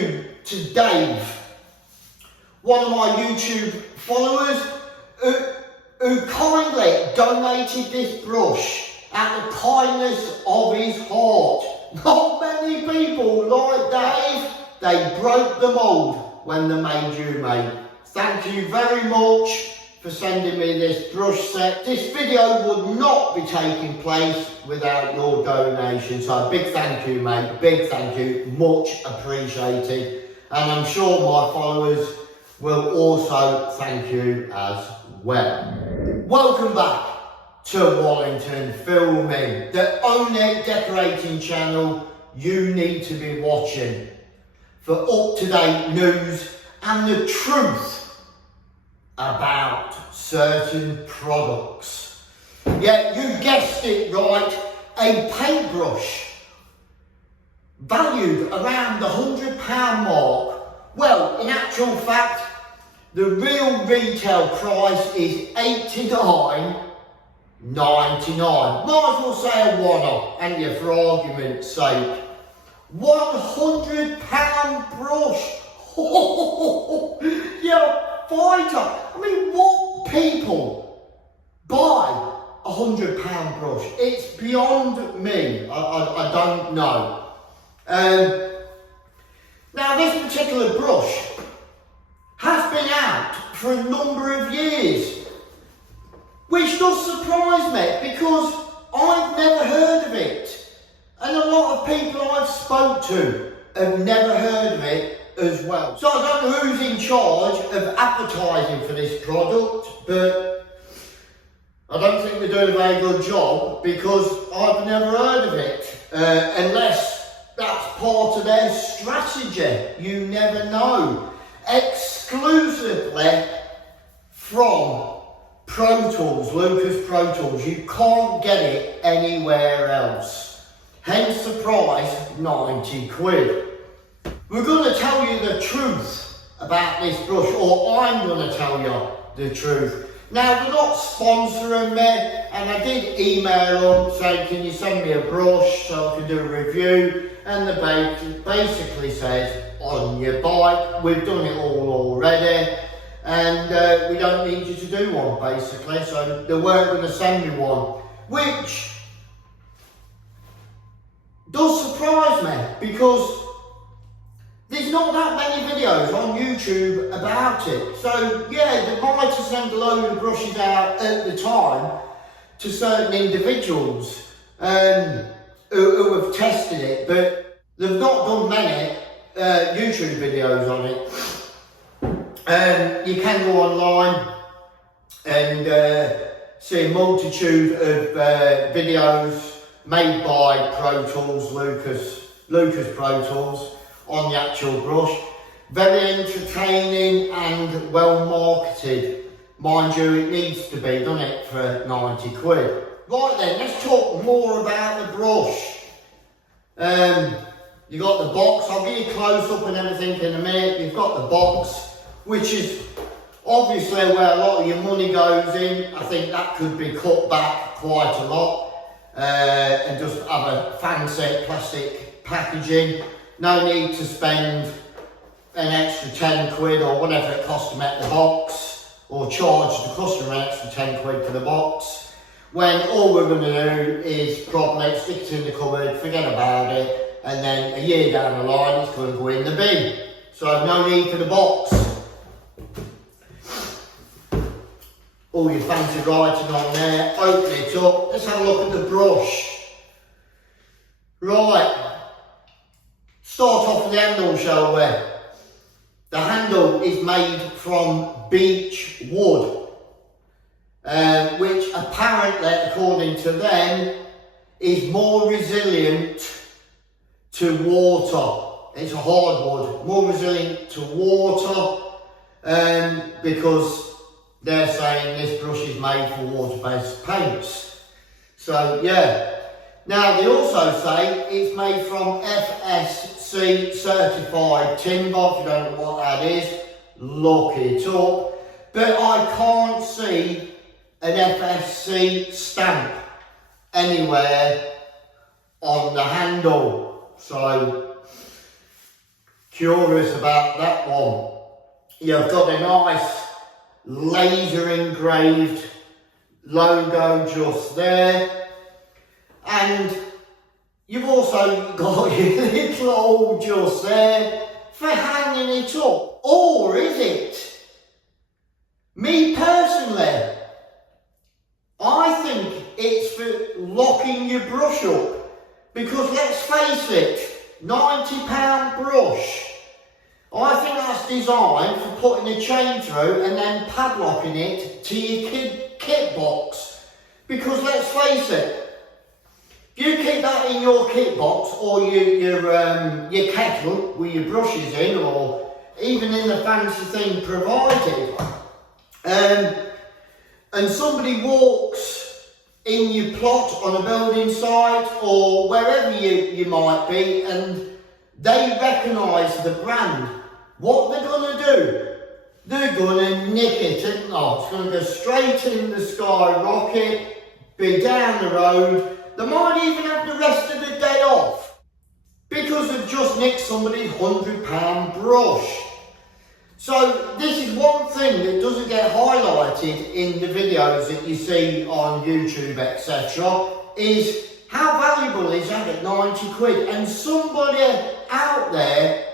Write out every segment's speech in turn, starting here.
you to Dave, one of my YouTube followers, who kindly donated this brush out of the kindness of his heart. Not many people like Dave, they broke the mould when they made you, mate. Thank you very much for sending me this brush set. This video would not be taking place without your donation, so a big thank you, mate, big thank you, much appreciated. And I'm sure my followers will also thank you as well. Welcome back to Wallington Filming, the only decorating channel you need to be watching for up-to-date news and the truth about certain products. Yeah, you guessed it right, a paintbrush valued around the £100 mark. Well, in actual fact, the real retail price is $89.99. Might as well say a one-off, and you, for argument's sake. £100 brush. Yeah, fighter. I mean, what people buy a £100 brush? It's beyond me. I don't know. Now, this particular brush has been out for a number of years, which does surprise me because I've never heard of it, and a lot of people I've spoke to have never heard of it as well. So I don't know who's in charge of advertising for this product, but I don't think they're doing a very good job because I've never heard of it, unless that's part of their strategy. You never know. Exclusively from ProTools, Lucas ProTools. You can't get it anywhere else. Hence the price, 90 quid. We're going to tell you the truth about this brush, or I'm going to tell you the truth. Now, they're not sponsoring me, and I did email them saying, can you send me a brush so I can do a review? And the basically says, on your bike, we've done it all already, and we don't need you to do one, basically. So they weren't going to send me one, which does surprise me, because there's not that many videos on YouTube about it. So yeah, they might have sent a load of brushes out at the time to certain individuals who have tested it, but they've not done many YouTube videos on it. You can go online and see a multitude of videos made by ProTools, Lucas ProTools, on the actual brush. Very entertaining and well marketed. Mind you, it needs to be, doesn't it, for 90 quid. Right then, let's talk more about the brush. You got the box. I'll give you a close up and everything in a minute. You've got the box, which is obviously where a lot of your money goes in. I think that could be cut back quite a lot, and just have a fancy plastic packaging. No need to spend an extra 10 quid or whatever it costs to make the box, or charge the customer an extra 10 quid for the box, when all we're going to do is probably stick it in the cupboard, forget about it, and then a year down the line it's going to go in the bin. So no need for the box. All your fancy writing on there, open it up, let's have a look at the brush. Right. Start off with the handle, shall we? The handle is made from beech wood, which apparently, according to them, is more resilient to water. It's a hardwood, more resilient to water, because they're saying this brush is made for water-based paints. So yeah. Now they also say it's made from FSC certified timber. If you don't know what that is, look it up. But I can't see an FSC stamp anywhere on the handle. So curious about that one. You've got a nice laser engraved logo just there, and you've also got your little hole just there for hanging it up. Or is it? Me personally, I think it's for locking your brush up, because let's face it, £90 brush, I think that's designed for putting a chain through and then padlocking it to your kit box. Because let's face it, if you keep that in your kit box or your kettle with your brushes in, or even in the fancy thing provided, and somebody walks in your plot on a building site or wherever you might be, and they recognise the brand, what they're going to do, they're going to nick it, isn't they? It's going to go straight in the skyrocket, be down the road. They might even have the rest of the day off because they've just nicked somebody's £100 brush. So this is one thing that doesn't get highlighted in the videos that you see on YouTube, etc., is how valuable is that at 90 quid? And somebody out there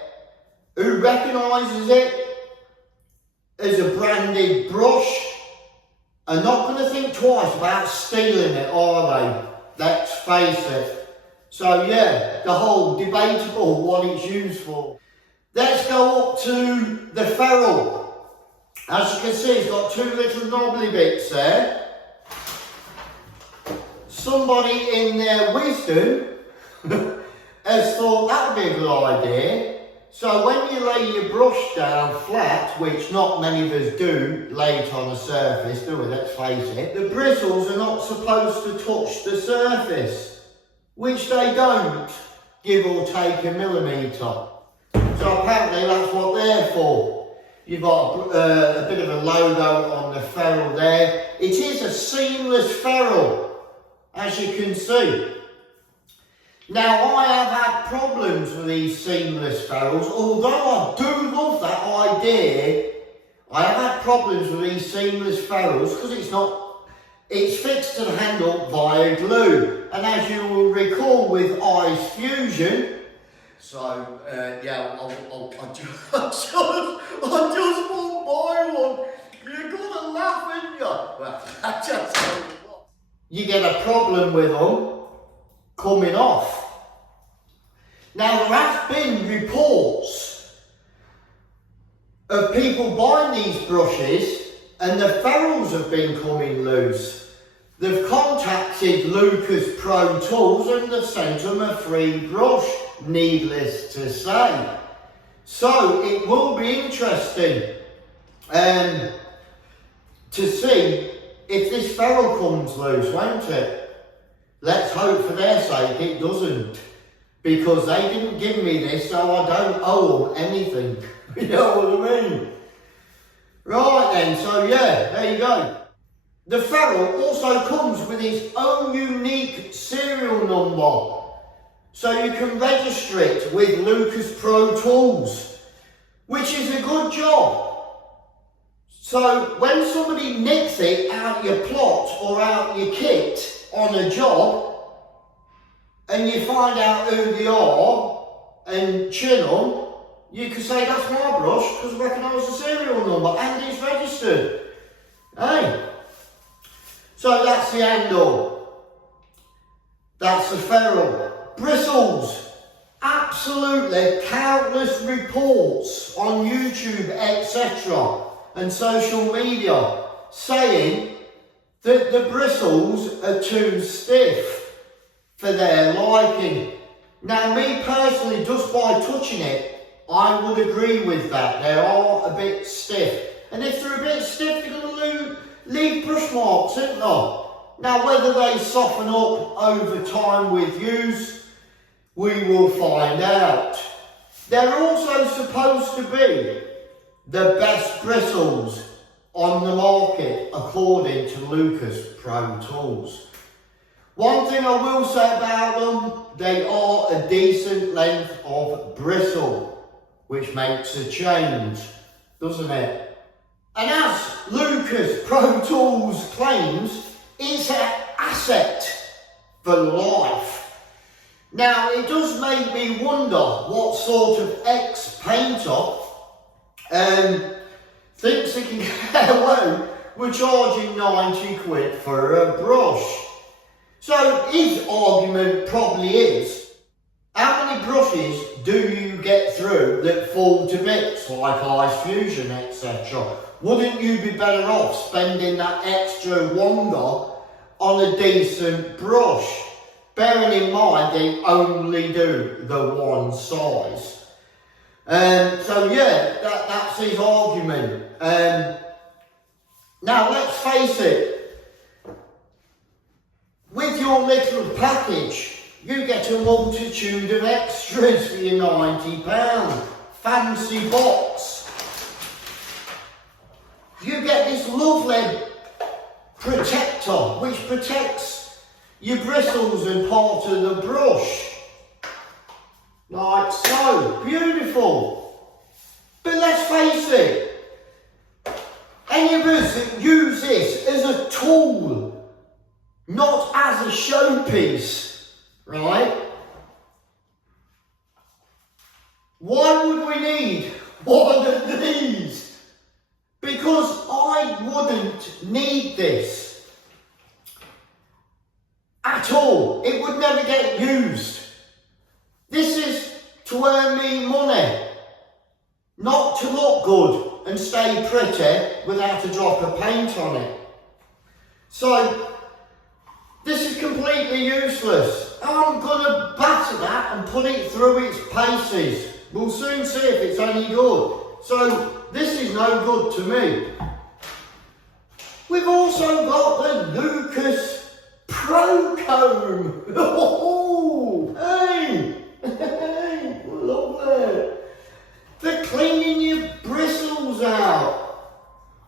who recognises it as a branded brush are not going to think twice about stealing it, are they? Let's face it. So yeah, the whole debatable what it's used for. Let's go up to the ferrule. As you can see, it's got two little knobbly bits there. Somebody in their wisdom has thought that would be a good idea. So when you lay your brush down flat, which not many of us do, lay it on a surface, do we? Let's face it. The bristles are not supposed to touch the surface, which they don't, give or take a millimetre. So apparently that's what they're for. You've got a bit of a logo on the ferrule there. It is a seamless ferrule, as you can see. Now, I have had problems with these seamless ferrules, although I do love that idea. I have had problems with these seamless ferrules because it's fixed to the handle via glue. And as you will recall with Ice Fusion, so yeah, I just won't buy one. You're gonna laugh, ain't you? Well, I just you get a problem with them coming off. Now there has been reports of people buying these brushes and the ferrules have been coming loose. They've contacted Lucas Pro Tools and they've sent them a free brush, needless to say. So it will be interesting to see if this ferrule comes loose, won't it? Let's hope for their sake it doesn't, because they didn't give me this, so I don't owe them anything. You know what I mean? Right then, so yeah, there you go. The ferrule also comes with its own unique serial number, so you can register it with Lucas Pro Tools, which is a good job. So when somebody nicks it out your plot or out your kit on a job, and you find out who they are and chin them, you can say that's my brush because I recognise the serial number and it's registered. Hey? So that's the handle. That's the ferrule. Bristles. Absolutely countless reports on YouTube, etc. and social media saying that the bristles are too stiff for their liking. Now me personally, just by touching it, I would agree with that. They are a bit stiff. And if they're a bit stiff, they're going to leave brush marks, aren't they? Now whether they soften up over time with use, we will find out. They're also supposed to be the best bristles on the market according to Lucas Pro Tools. One thing I will say about them, they are a decent length of bristle. which makes a change, doesn't it? And as Lucas ProTools claims, it's an asset for life. Now, it does make me wonder what sort of ex-painter thinks he can get away with charging 90 quid for a brush. So his argument probably is, how many brushes do you get through that fall to bits, like ice fusion, etc.? Wouldn't you be better off spending that extra wonga on a decent brush? Bearing in mind they only do the one size. So yeah, that's his argument. Now let's face it, with your little package, you get a multitude of extras for your £90 fancy box. You get this lovely protector which protects your bristles and part of the brush. Like so. Beautiful. But let's face it, any of us that use this as a tool, not as a showpiece, right? Why would we need one of these? Because I wouldn't need this at all. It would never get used. This is to earn me money, not to look good and stay pretty without a drop of paint on it. So, this is completely useless. I'm going to batter that and put it through its paces. We'll soon see if it's any good. So, this is no good to me. We've also got the Lucas Pro Comb. Oh, hey, hey, lovely. For cleaning your bristles out.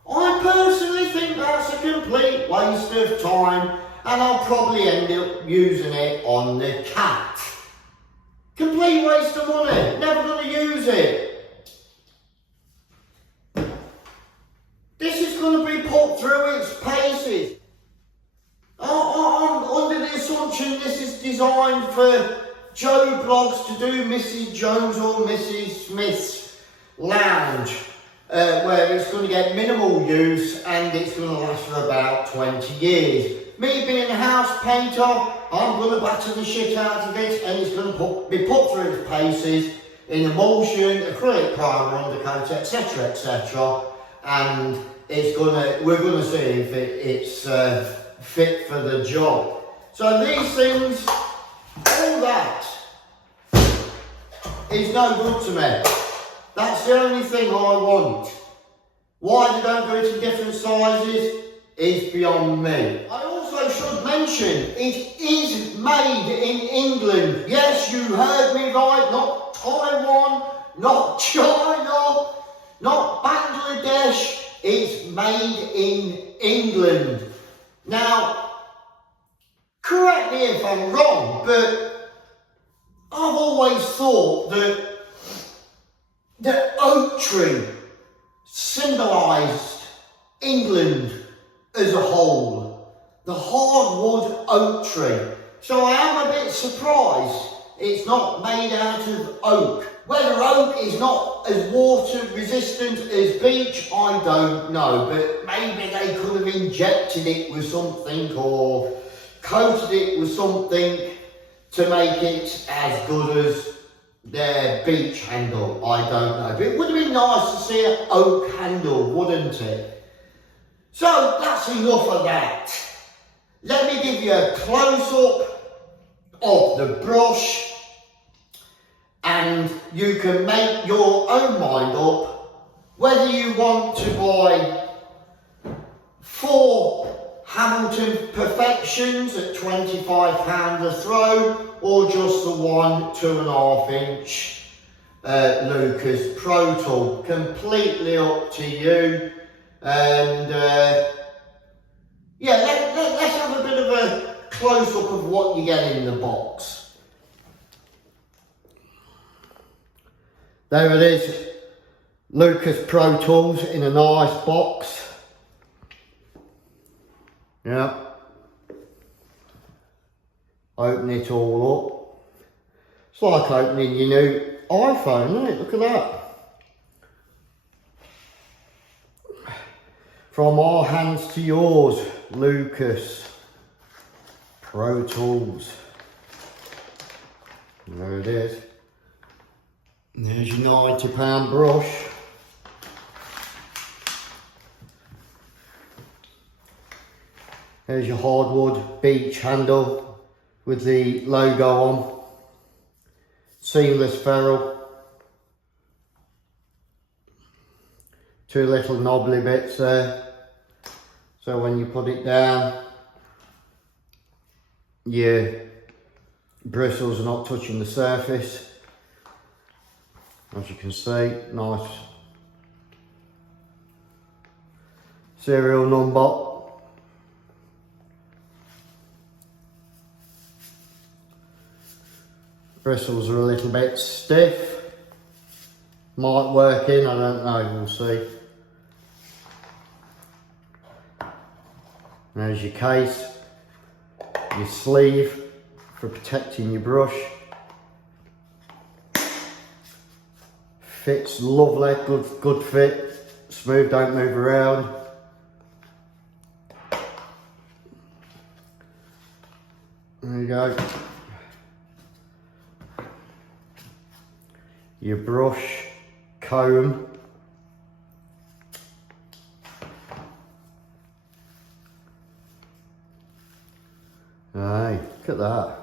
I personally think that's a complete waste of time, and I'll probably end up using it on the cat. Complete waste of money, never going to use it. This is going to be put through its paces. I'm under the assumption this is designed for Joe Blogs to do Mrs. Jones or Mrs. Smith's lounge, where it's going to get minimal use and it's going to last for about 20 years. Me being a house painter, I'm going to batter the shit out of it and it's going to be put through its paces in emulsion, acrylic primer, undercoat, etc, etc, and we're going to see if it's fit for the job. So these things, all that is no good to me. That's the only thing I want. Why they don't do it in different sizes is beyond me. I also should mention, it is made in England. Yes, you heard me right, not Taiwan, not China, not Bangladesh. It's made in England. Now, correct me if I'm wrong, but I've always thought that the oak tree symbolised England as a whole. The hardwood oak tree. So I am a bit surprised it's not made out of oak. Whether oak is not as water resistant as beech, I don't know. But maybe they could have injected it with something or coated it with something to make it as good as their beech handle. I don't know. But it would have been nice to see an oak handle, wouldn't it? So that's enough of that. Let me give you a close-up of the brush and you can make your own mind up whether you want to buy 4 Hamilton Perfections at £25 a throw or just the 1 2.5 inch Lucas Pro Tool. Completely up to you. And yeah, let's have a bit of a close-up of what you get in the box. There it is, Lucas Pro Tools in a nice box. Yeah. Open it all up. It's like opening your new iPhone, isn't it? Look at that. From our hands to yours, Lucas Pro Tools. There it is. There's your £90 brush. There's your hardwood beach handle with the logo on. Seamless ferrule. Two little knobbly bits there. So when you put it down, your bristles are not touching the surface. As you can see, nice serial number. Bristles are a little bit stiff. Might work in, I don't know, we'll see. There's your case, your sleeve for protecting your brush. Fits lovely, good fit, smooth, don't move around. There you go. Your brush, comb. Hey, look at that.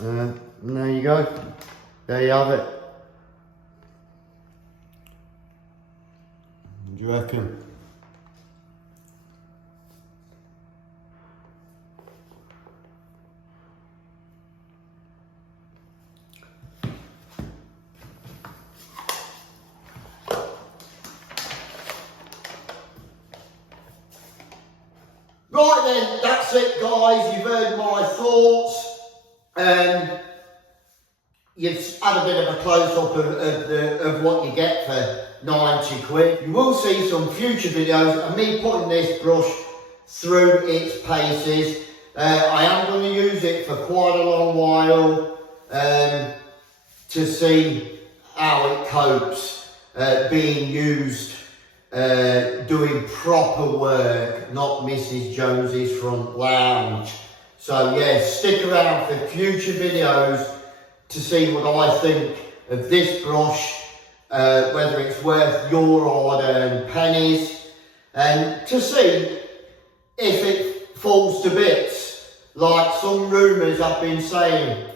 And there you go. There you have it. What do you reckon? Right then, that's it guys, you've heard my thoughts. You've had a bit of a close-up of what you get for 90 quid. You will see some future videos of me putting this brush through its paces. I am going to use it for quite a long while to see how it copes being used doing proper work, not Mrs. Jones's front lounge. So yeah, stick around for future videos to see what I think of this brush, whether it's worth your hard-earned pennies, and to see if it falls to bits, like some rumours have been saying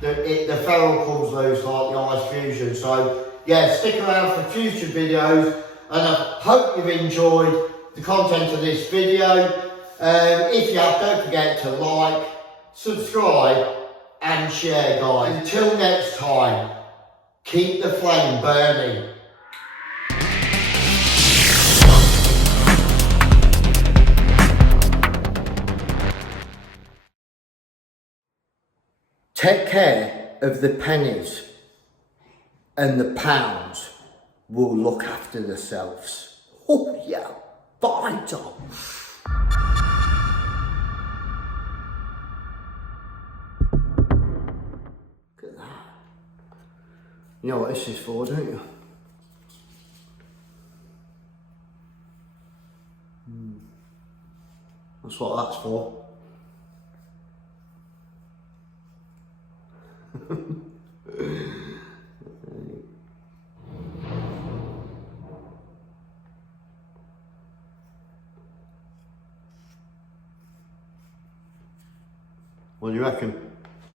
that the ferrule comes loose like the Ice Fusion. So yeah, stick around for future videos, and I hope you've enjoyed the content of this video. If you have, don't forget to like, subscribe and share guys. Until next time, keep the flame burning. Take care of the pennies and the pounds will look after themselves. Oh yeah, bye Tom. Look at that. You know what this is for, don't you? That's what that's for. What do you reckon?